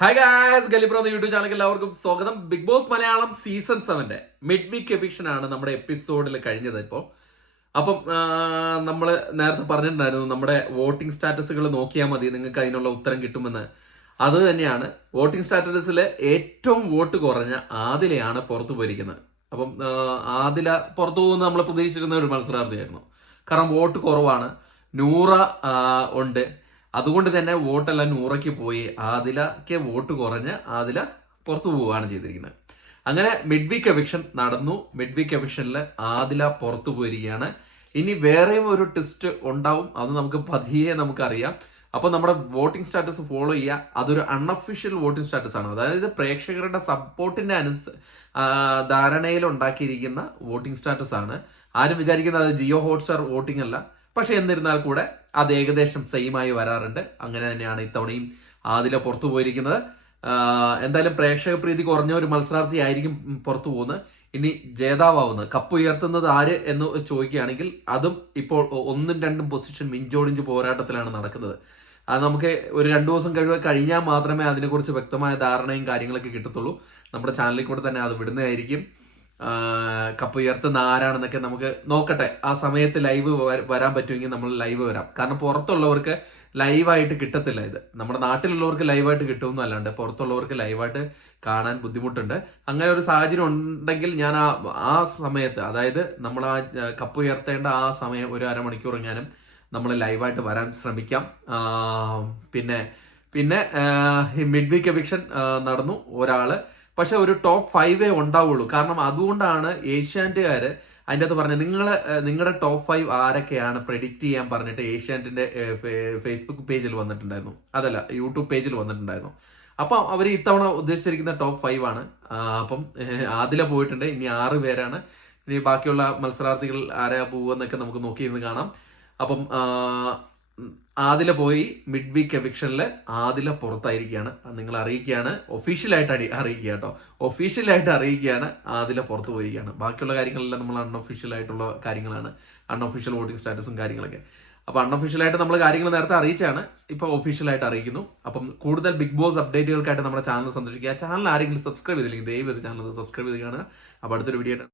Hi guys, ഗലിബ്രോ YouTube ചാനലിൽ എല്ലാവർക്കും സ്വാഗതം. Big boss Malayalam season 7 mid week eviction ആണ് നമ്മുടെ എപ്പിസോഡിൽ കഴിഞ്ഞത്. ഇപ്പോൾ അപ്പം നമ്മൾ നേരത്തെ പറഞ്ഞിട്ടുണ്ടായിരുന്നു നമ്മുടെ വോട്ടിംഗ് സ്റ്റാറ്റസുകൾ നോക്കിയാൽ മതി, നിങ്ങൾക്ക് അതിനുള്ള ഉത്തരം കിട്ടുമെന്ന്. അത് തന്നെയാണ്. വോട്ടിംഗ് സ്റ്റാറ്റസിൽ ഏറ്റവും വോട്ട് കുറഞ്ഞ ആദിലയാണ് പുറത്തു പോയിരിക്കുന്നത്. അപ്പം ആദില പുറത്തു പോകുന്ന നമ്മൾ പ്രതീക്ഷിച്ചിരുന്ന ഒരു മത്സരാർത്ഥിയായിരുന്നു. കാരണം വോട്ട് കുറവാണ്, 100 ഉണ്ട്. അതുകൊണ്ട് തന്നെ വോട്ടെല്ലാം നൂറയ്ക്ക് പോയി. ആദിലക്ക് വോട്ട് കുറഞ്ഞ് ആദില പുറത്തു പോവുകയാണ് ചെയ്തിരിക്കുന്നത്. അങ്ങനെ മിഡ് വീക്ക് എവിക്ഷൻ നടന്നു. മിഡ് വീക്ക് എവിക്ഷനിൽ ആദില പുറത്തു പോയിരിക്കുകയാണ്. ഇനി വേറെയും ഒരു ടെസ്റ്റ് ഉണ്ടാവും, അത് നമുക്ക് പതിയെ നമുക്കറിയാം. അപ്പൊ നമ്മുടെ വോട്ടിംഗ് സ്റ്റാറ്റസ് ഫോളോ ചെയ്യുക. അതൊരു അൺഒഫീഷ്യൽ വോട്ടിംഗ് സ്റ്റാറ്റസ് ആണ്, അതായത് പ്രേക്ഷകരുടെ സപ്പോർട്ടിന്റെ ധാരണയിൽ ഉണ്ടാക്കിയിരിക്കുന്ന വോട്ടിംഗ് സ്റ്റാറ്റസ് ആണ്. ആരും വിചാരിക്കുന്നത് അത് ജിയോ ഹോട്ട്സ്റ്റാർ വോട്ടിംഗ് അല്ല. പക്ഷെ എന്നിരുന്നാൽ കൂടെ അത് ഏകദേശം സെയിം ആയി വരാറുണ്ട്. അങ്ങനെ തന്നെയാണ് ഇത്തവണയും ആദില പുറത്തു പോയിരിക്കുന്നത്. എന്തായാലും പ്രേക്ഷക പ്രീതി കുറഞ്ഞ ഒരു മത്സരാർത്ഥി ആയിരിക്കും പുറത്തു പോകുന്നത്. ഇനി ജേതാവുന്നത്, കപ്പ് ഉയർത്തുന്നത് ആര് എന്ന് ചോദിക്കുകയാണെങ്കിൽ അതും ഇപ്പോൾ 1ഉം 2ഉം പൊസിഷൻ മിഞ്ചോടിഞ്ച് പോരാട്ടത്തിലാണ് നടക്കുന്നത്. അത് നമുക്ക് ഒരു 2 ദിവസം കഴിഞ്ഞാൽ മാത്രമേ അതിനെക്കുറിച്ച് വ്യക്തമായ ധാരണയും കാര്യങ്ങളൊക്കെ കിട്ടത്തുള്ളൂ. നമ്മുടെ ചാനലിൽ കൂടെ തന്നെ അത് വിടുന്നതായിരിക്കും. കപ്പ് ഉയർത്തുന്ന ആരാണെന്നൊക്കെ നമുക്ക് നോക്കട്ടെ. ആ സമയത്ത് ലൈവ് വരാൻ പറ്റുമെങ്കിൽ നമ്മൾ ലൈവ് വരാം. കാരണം പുറത്തുള്ളവർക്ക് ലൈവായിട്ട് കിട്ടത്തില്ല. ഇത് നമ്മുടെ നാട്ടിലുള്ളവർക്ക് ലൈവായിട്ട് കിട്ടുമെന്നും അല്ലാണ്ട് പുറത്തുള്ളവർക്ക് ലൈവായിട്ട് കാണാൻ ബുദ്ധിമുട്ടുണ്ട്. അങ്ങനെ ഒരു സാഹചര്യം ഉണ്ടെങ്കിൽ ഞാൻ ആ സമയത്ത്, അതായത് നമ്മൾ ആ കപ്പ് ഉയർത്തേണ്ട ആ സമയം ഒരു അരമണിക്കൂർ എങ്ങാനും നമ്മൾ ലൈവായിട്ട് വരാൻ ശ്രമിക്കാം. പിന്നെ മിഡ് വീക്ക് എവിക്ഷൻ നടന്നു. ഒരാള് പക്ഷെ ഒരു ടോപ്പ് 5 ഉണ്ടാവുള്ളൂ. കാരണം അതുകൊണ്ടാണ് ഏഷ്യാനെറ്റുകാര് അതിൻ്റെ അകത്ത് പറഞ്ഞത്, നിങ്ങളുടെ ടോപ്പ് 5 ആരൊക്കെയാണ് പ്രെഡിക്റ്റ് ചെയ്യാൻ പറഞ്ഞിട്ട് ഏഷ്യാനെറ്റിന്റെ ഫേസ്ബുക്ക് പേജിൽ വന്നിട്ടുണ്ടായിരുന്നു, അതല്ല യൂട്യൂബ് പേജിൽ വന്നിട്ടുണ്ടായിരുന്നു. അപ്പം അവർ ഇത്തവണ ഉദ്ദേശിച്ചിരിക്കുന്ന ടോപ്പ് 5 ആണ്. അപ്പം ആദില പോയിട്ടുണ്ട്. ഇനി 6 പേരാണ്. ഇനി ബാക്കിയുള്ള മത്സരാർത്ഥികൾ ആരാ പോവുമെന്നൊക്കെ നമുക്ക് നോക്കിയിരുന്ന് കാണാം. അപ്പം ആദില പോയി. മിഡ് വീക്ക് എവിക്ഷനിൽ ആദില പുറത്തായിരിക്കുകയാണ്. നിങ്ങൾ അറിയിക്കുകയാണ്, ഒഫീഷ്യലായിട്ട് അറിയിക്കുക കേട്ടോ. ഒഫീഷ്യലായിട്ട് അറിയിക്കുകയാണ്, ആദില പുറത്തു പോയിരിക്കുകയാണ്. ബാക്കിയുള്ള കാര്യങ്ങളെല്ലാം നമ്മൾ അൺഒഫീഷ്യൽ ആയിട്ടുള്ള കാര്യങ്ങളാണ്, അൺഒഫീഷ്യൽ വോട്ടിംഗ് സ്റ്റാറ്റസും കാര്യങ്ങളൊക്കെ. അപ്പൊ അൺഒഫീഷ്യലായിട്ട് നമ്മൾ കാര്യങ്ങൾ നേരത്തെ അറിയിച്ചാണ്, ഇപ്പൊ ഒഫീഷ്യലായിട്ട് അറിയിക്കുന്നു. അപ്പം കൂടുതൽ ബിഗ് ബോസ് അപ്ഡേറ്റുകൾക്കായിട്ട് നമ്മുടെ ചാനൽ സന്ദർശിക്കുക. ചാനൽ ആരെങ്കിലും സബ്സ്ക്രൈബ് ചെയ്തില്ലെങ്കിൽ ദയവ് ചാനൽ സബ്സ്ക്രൈബ് ചെയ്ത് കാണുക. അപ്പൊ അടുത്തൊരു വീഡിയോ